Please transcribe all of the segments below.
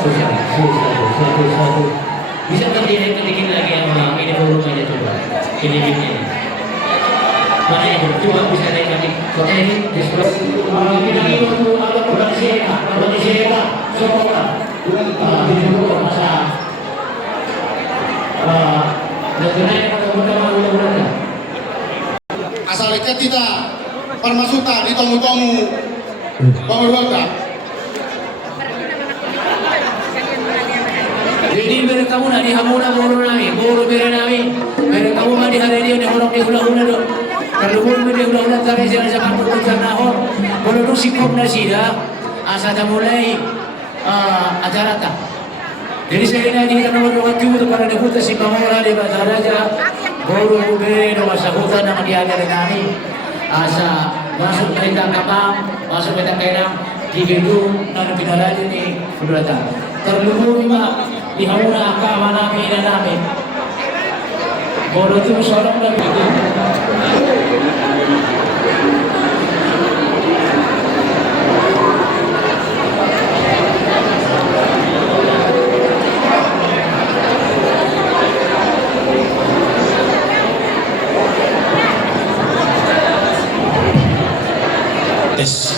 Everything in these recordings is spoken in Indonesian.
satu. Bisa ketikin lagi yang ini volume aja coba. Ini. Mana yang coba bisa naik lagi. Oke ini di sebelah. Kita ini untuk ada produksi semua. Ini untuk masa. Asal kita permasukan di tomu-tomu Bawah. Jadi mereka kamu nak dihamuna boro bere nami. Mereka kamu mandi hari ini orang di hula-hula do. Kalau buru di hula-hula tadi jangan jangan berbicara nahor. Kalau tu sikap nasida asa dah mulai acara tak. Jadi saya ini kita nomor 2 para deputa si Pamora di Bazar Raja. Boro bere do masa hutan yang dia ada nami. Asa masuk kereta kapal, masuk kereta kenang di gedung dan pindahan ini sudah datang. Terlalu lima di hamuna akama nami dan nami. Bodoh itu seorang dan itu.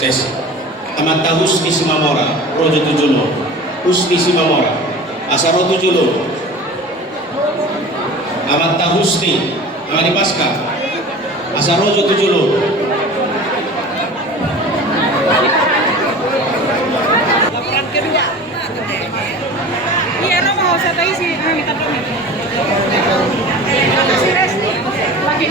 Tes. Amanta Husni Simamora, Rojo Tujulo. Husni Simamora, Asaro Tujulo. Amanta Husni, Amani Pasca, Asarojo Tujulo. Iya, no mau saya tahu sih, minta tolong. Lagi